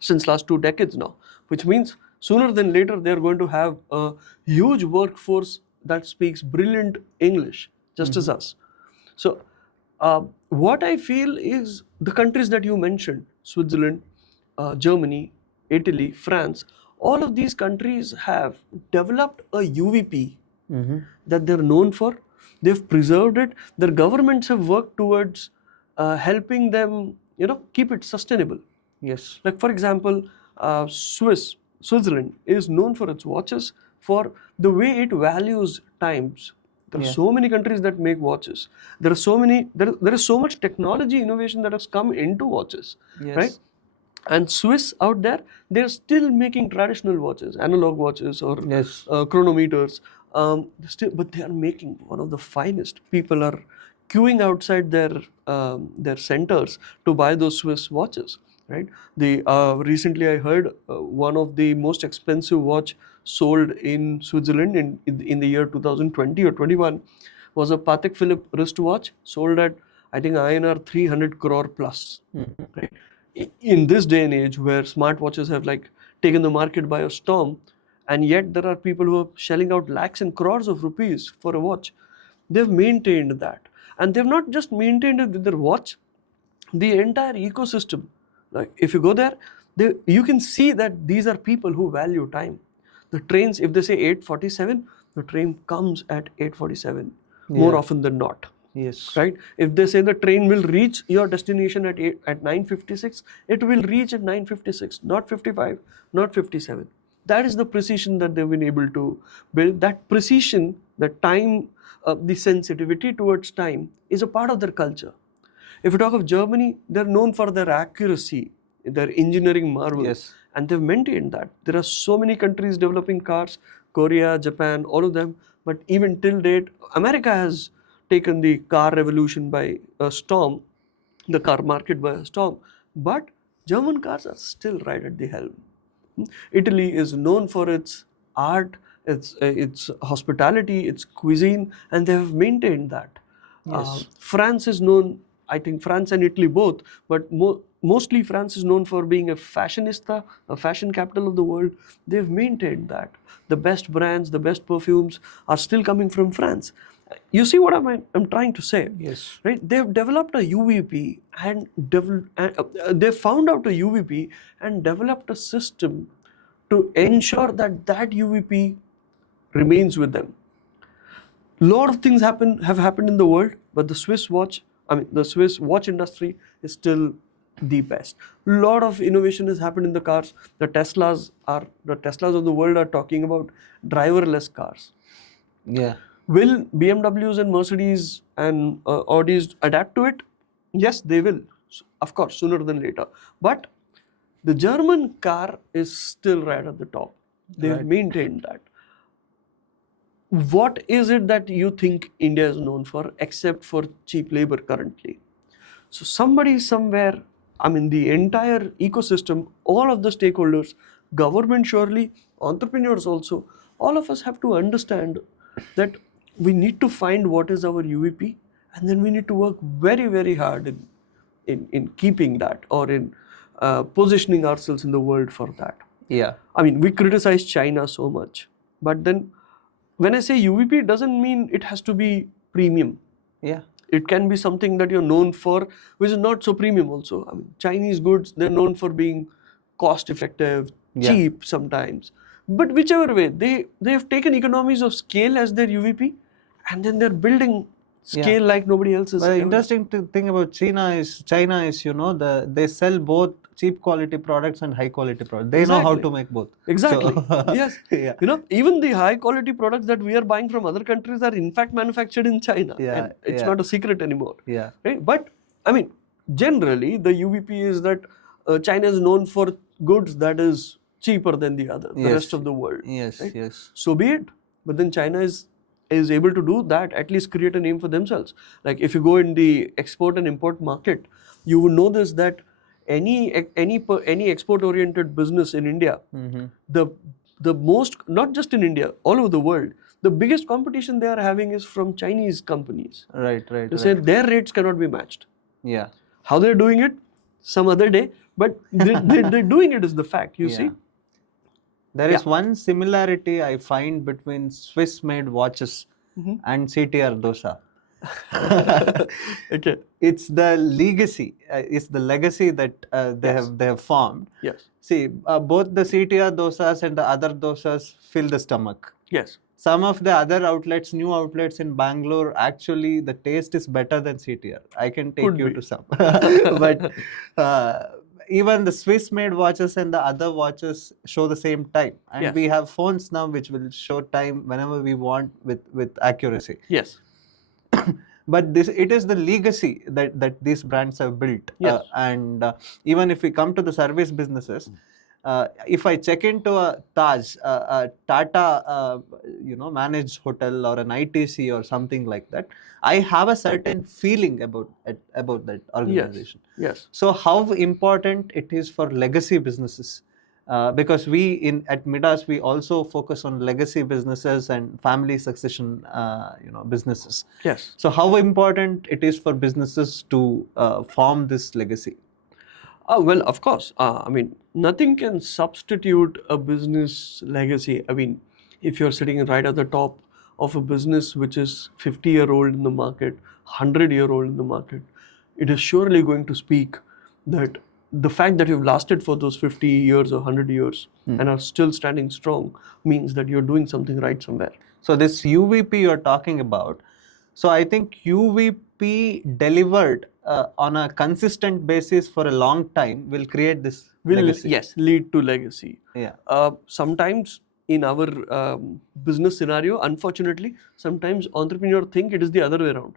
since last 2 decades now, which means sooner than later they're going to have a huge workforce that speaks brilliant English, just as us. So what I feel is the countries that you mentioned, Switzerland, Germany, Italy, France, all of these countries have developed a UVP that they're known for. They've preserved it. Their governments have worked towards helping them, keep it sustainable. Yes. Like for example, Switzerland is known for its watches, for the way it values times. There are so many countries that make watches. There are so many. There is so much technology innovation that has come into watches, right? And Swiss out there, they're still making traditional watches, analog watches or chronometers. But they are making one of the finest. People are queuing outside their centers to buy those Swiss watches, right? Recently I heard one of the most expensive watch sold in Switzerland in the year 2020 or 21 was a Patek Philippe wristwatch sold at, I think, INR 300 crore plus. Right? In this day and age where smartwatches have like taken the market by a storm, and yet there are people who are shelling out lakhs and crores of rupees for a watch. They've maintained that, and they've not just maintained it with their watch, the entire ecosystem. Like if you go there, you can see that these are people who value time. The trains, if they say 8:47, the train comes at 8:47 more often than not. Yes. Right? If they say the train will reach your destination at 9:56, it will reach at 9:56, not 55, not 57. That is the precision that they've been able to build. That precision, the time, the sensitivity towards time is a part of their culture. If you talk of Germany, they're known for their accuracy, their engineering marvels, and they've maintained that. There are so many countries developing cars, Korea, Japan, all of them, but even till date, America has taken the car revolution by a storm, the car market by a storm, but German cars are still right at the helm. Italy is known for its art, its hospitality, its cuisine, and they have maintained that. France is known, I think France and Italy both, but mostly France is known for being a fashionista, a fashion capital of the world. They've maintained that. The best brands, the best perfumes are still coming from France. You see what I'm trying to say? Yes. Right? They've developed a UVP and they found out a UVP and developed a system to ensure that that UVP remains with them. Lot of things have happened in the world, but the Swiss watch industry is still the best. Lot of innovation has happened in the cars. The Teslas of the world are talking about driverless cars. Yeah. Will BMWs and Mercedes and Audis adapt to it? Yes, they will. Of course, sooner than later. But the German car is still right at the top. They've maintained that. What is it that you think India is known for except for cheap labor currently? So somebody somewhere, the entire ecosystem, all of the stakeholders, government surely, entrepreneurs also, all of us have to understand that we need to find what is our UVP, and then we need to work very, very hard in keeping that, or in positioning ourselves in the world for that. Yeah. We criticize China so much, but then when I say UVP, it doesn't mean it has to be premium. Yeah. It can be something that you're known for, which is not so premium also. Chinese goods, they're known for being cost effective, cheap sometimes. But whichever way, they have taken economies of scale as their UVP, and then they're building scale like nobody else is. But the interesting thing about China is, they sell both cheap quality products and high quality products. They know how to make both. Exactly. Yes. Even the high quality products that we are buying from other countries are in fact manufactured in China. And it's not a secret anymore. Yeah. Right? But generally the UVP is that China is known for goods that is cheaper than the rest of the world. Yes. Right? Yes. So be it. But then China is able to do that, at least create a name for themselves. Like if you go in the export and import market, you will notice that any export oriented business in India, the most, not just in India, all over the world, the biggest competition they are having is from Chinese companies. Right. They say their rates cannot be matched. Yeah. How they're doing it, some other day, but they're doing it is the fact, you see. There is one similarity I find between Swiss made watches and CTR dosa. Okay. It's the legacy. It's the legacy that they have formed. Yes. See, both the CTR dosas and the other dosas fill the stomach. Yes. Some of the other outlets, new outlets in Bangalore, actually the taste is better than CTR. I can take you to some. But even the Swiss made watches and the other watches show the same time, and Yes. we have phones now which will show time whenever we want with accuracy. Yes. But it is the legacy that these brands have built. Yes. And even if we come to the service businesses, if I check into a Tata, managed hotel or an ITC or something like that, I have a certain feeling about that organization. Yes. So how important it is for legacy businesses? Because we at Midas, we also focus on legacy businesses and family succession, businesses. Yes. So how important it is for businesses to form this legacy? Well, of course. I mean, nothing can substitute a business legacy. I mean, if you're sitting right at the top of a business which is 50-year-old in the market, 100-year-old in the market, it is surely going to speak that the fact that you've lasted for those 50 years or 100 years and are still standing strong means that you're doing something right somewhere. So this UVP you're talking about, so I think UVP delivered on a consistent basis for a long time will create this legacy. Yes, lead to legacy. Yeah. Sometimes in our business scenario, unfortunately, sometimes entrepreneurs think it is the other way around.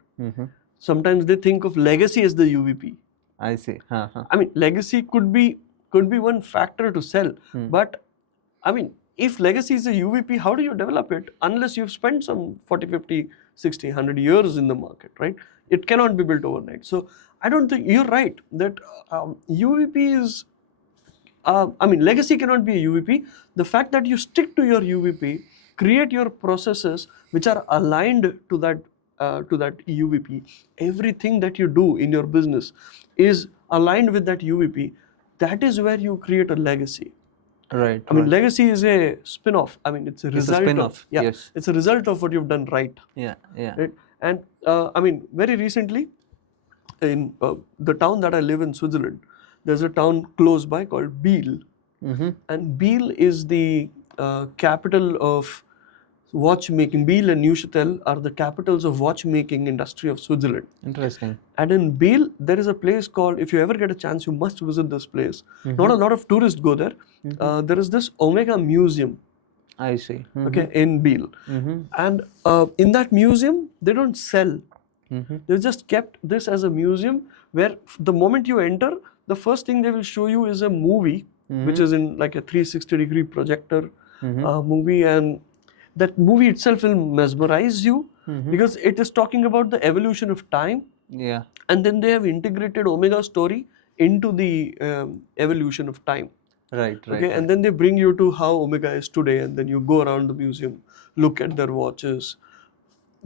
Sometimes they think of legacy as the UVP. I see. I mean, legacy could be one factor to sell, but I mean, if legacy is a UVP, how do you develop it unless you've spent some 40, 50, 60, 100 years in the market, right? It cannot be built overnight. So I don't think you're right that UVP is, legacy cannot be a UVP. The fact that you stick to your UVP, create your processes which are aligned to that UVP. Everything that you do in your business is aligned with that UVP. That is where you create a legacy. Right. I mean, legacy is a spin-off. I mean, it's a result. It's a spin-off. Yes. It's a result of what you've done right. Yeah. Right? And I mean, very recently, in the town that I live in, Switzerland, there's a town close by called Biel, and Biel is the capital of watchmaking. Biel and Neuchâtel are the capitals of watchmaking industry of Switzerland. Interesting. And in Biel, there is a place called, if you ever get a chance, you must visit this place. Not a lot of tourists go there. There is this Omega Museum. I see. Okay, in Biel. And in that museum, they don't sell. They just kept this as a museum where the moment you enter, the first thing they will show you is a movie, which is in like a 360-degree projector movie, and that movie itself will mesmerize you because it is talking about the evolution of time. Yeah. And then they have integrated Omega story into the evolution of time. Right. Okay, and then they bring you to how Omega is today, and then you go around the museum, look at their watches.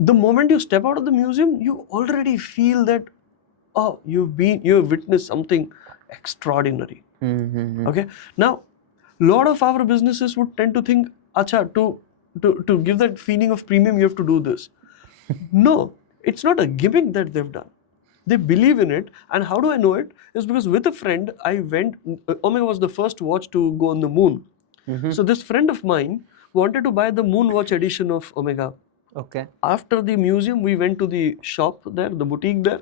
The moment you step out of the museum, you already feel that, oh, you have witnessed something extraordinary. Okay, now a lot of our businesses would tend to think, acha, to give that feeling of premium, you have to do this. No, it's not a gimmick that they've done. They believe in it. And how do I know it? Is because with a friend, I went, Omega was the first watch to go on the moon. So this friend of mine wanted to buy the moon watch edition of Omega. Okay. After the museum, we went to the shop there, the boutique there.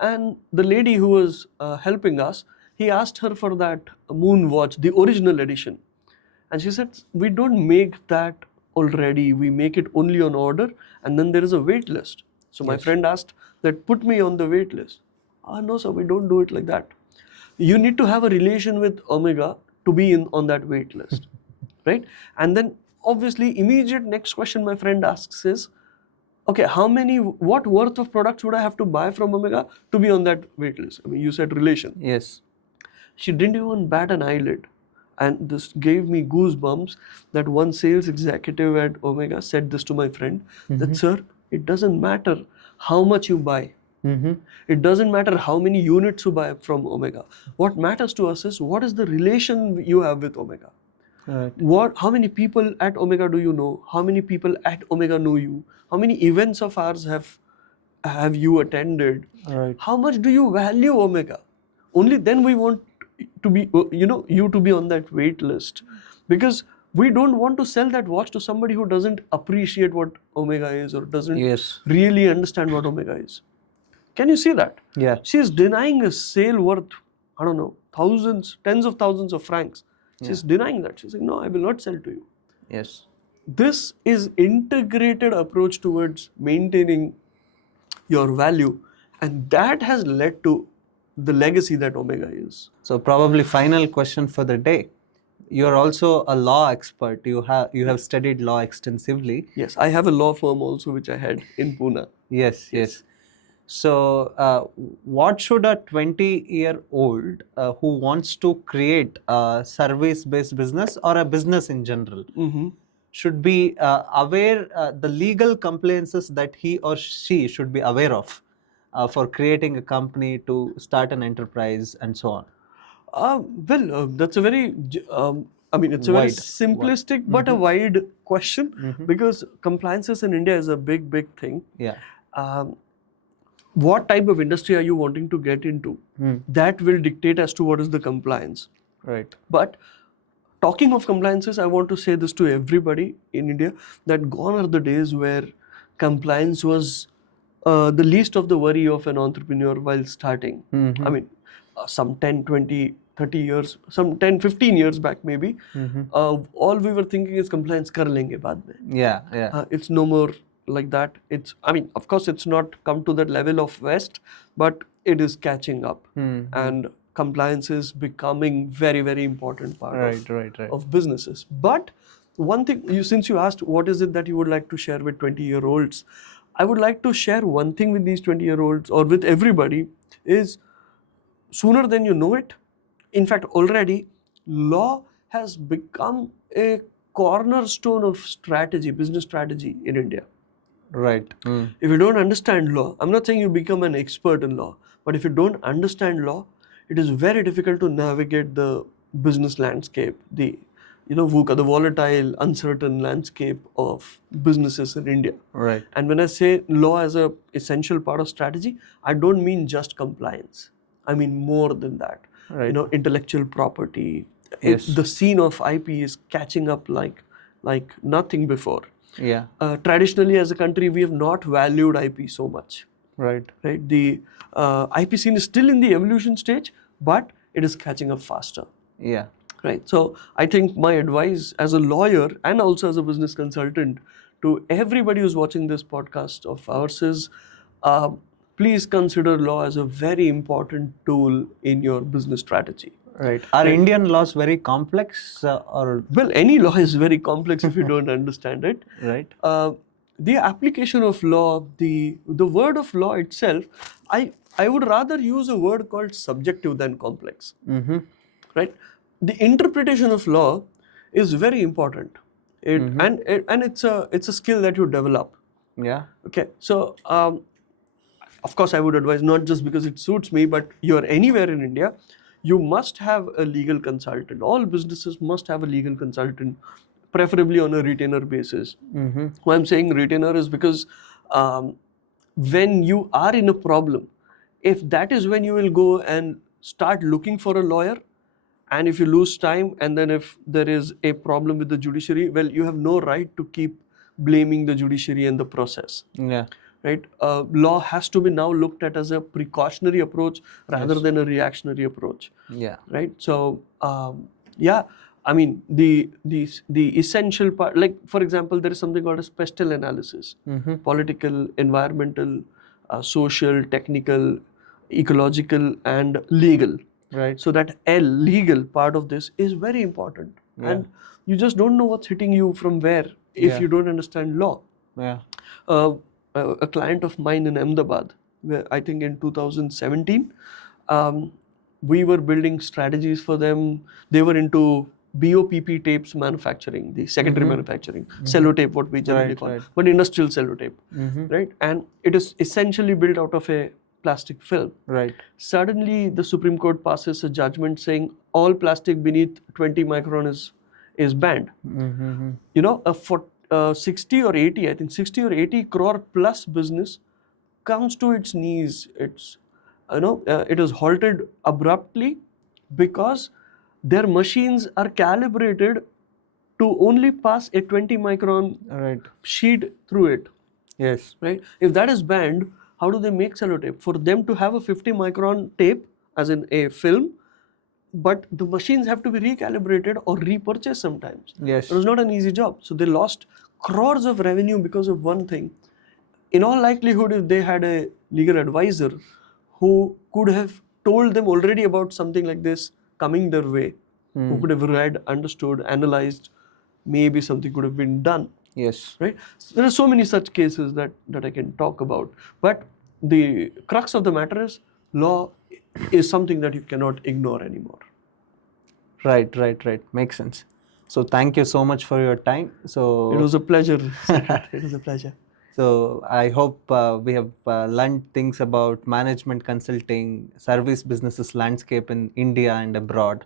And the lady who was helping us, he asked her for that moon watch, the original edition. And she said, we don't make that already. We make it only on order. And then there is a wait list. So my friend asked that, put me on the wait list. No, sir, we don't do it like that. You need to have a relation with Omega to be on that wait list, right? And then obviously immediate next question my friend asks is, okay, what worth of products would I have to buy from Omega to be on that wait list? I mean, you said relation. Yes. She didn't even bat an eyelid. And this gave me goosebumps that one sales executive at Omega said this to my friend, that, sir, it doesn't matter how much you buy. It doesn't matter how many units you buy from Omega. What matters to us is what is the relation you have with Omega. Right. How many people at Omega do you know? How many people at Omega know you? How many events of ours have you attended? Right. How much do you value Omega? Only then we want to be, you to be on that wait list, because we don't want to sell that watch to somebody who doesn't appreciate what Omega is or doesn't really understand what Omega is. Can you see that? Yeah. She is denying a sale worth I don't know, thousands, tens of thousands of francs. She's denying that. She's like, no, I will not sell to you. Yes. This is integrated approach towards maintaining your value, and that has led to the legacy that Omega is. So probably final question for the day. You're also a law expert. You have studied law extensively. Yes, I have a law firm also which I had in Pune. Yes. So what should a 20-year-old who wants to create a service-based business or a business in general should be aware the legal compliances that he or she should be aware of for creating a company, to start an enterprise, and so on? That's a very, it's a very Wide. simplistic but a wide question, because compliances in India is a big thing. Yeah. What type of industry are you wanting to get into? That will dictate as to what is the compliance. Right. But talking of compliances, I want to say this to everybody in India, that gone are the days where compliance was the least of the worry of an entrepreneur while starting. I mean, some 10, 20, 30 years, some 10, 15 years back maybe, all we were thinking is compliance kar lenge baad mein. Yeah. It's no more like that. Of course, it's not come to that level of West, but it is catching up. And compliance is becoming very important part of businesses. But one thing, since you asked what is it that you would like to share with 20-year-olds, I would like to share one thing with these 20-year-olds or with everybody is, sooner than you know it, in fact already, law has become a cornerstone of strategy, business strategy in India. Right. If you don't understand law, I'm not saying you become an expert in law, but if you don't understand law, it is very difficult to navigate the business landscape, the VUCA, the volatile, uncertain landscape of businesses in India. Right. And when I say law as a essential part of strategy, I don't mean just compliance. I mean more than that. Right. Intellectual property. Yes. The scene of IP is catching up like nothing before. Yeah. Traditionally, as a country, we have not valued IP so much. Right. The IP scene is still in the evolution stage, but it is catching up faster. Yeah. Right. So I think my advice as a lawyer and also as a business consultant to everybody who's watching this podcast of ours is, please consider law as a very important tool in your business strategy. Right. Are Indian laws very complex or? Well, any law is very complex if you don't understand it. Right. The application of law, the word of law itself, I would rather use a word called subjective than complex. Right. The interpretation of law is very important. And it's a skill that you develop. Yeah. Okay. So of course, I would advise, not just because it suits me, but you're anywhere in India, you must have a legal consultant. All businesses must have a legal consultant, preferably on a retainer basis. Why I'm saying retainer is because when you are in a problem, if that is when you will go and start looking for a lawyer, and if you lose time, and then if there is a problem with the judiciary, well, you have no right to keep blaming the judiciary and the process. Yeah. Right? Law has to be now looked at as a precautionary approach rather than a reactionary approach. Yeah. Right? So, I mean, the essential part, like for example, there is something called a special analysis, political, environmental, social, technical, ecological, and legal. Right. So that legal part of this is very important. And you just don't know what's hitting you from where if you don't understand law. Yeah. A client of mine in Ahmedabad, where I think in 2017, we were building strategies for them. They were into BOPP tapes manufacturing, the secondary manufacturing, cellotape, what we generally call, but industrial cellotape, right? And it is essentially built out of a plastic film. Right. Suddenly, the Supreme Court passes a judgment saying all plastic beneath 20 micron is banned. For 60 or 80, I think 60 or 80 crore plus business comes to its knees. It's, it is halted abruptly because their machines are calibrated to only pass a 20 micron sheet through it. Yes. Right. If that is banned, how do they make cellotape? For them to have a 50 micron tape, as in a film, but the machines have to be recalibrated or repurchased sometimes. Yes. It was not an easy job. So they lost crores of revenue because of one thing. In all likelihood, if they had a legal advisor who could have told them already about something like this coming their way, who could have read, understood, analyzed, maybe something could have been done. Yes. Right? So there are so many such cases that I can talk about. But the crux of the matter is law is something that you cannot ignore anymore. Right. Makes sense. So thank you so much for your time. So It was a pleasure. It was a pleasure. So I hope we have learned things about management consulting, service businesses landscape in India and abroad,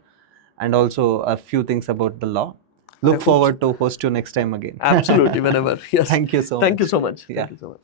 and also a few things about the law. Look forward to host you next time again. Absolutely, whenever. Yes. Thank you so much. Thank you so much. Yeah. Thank you so much.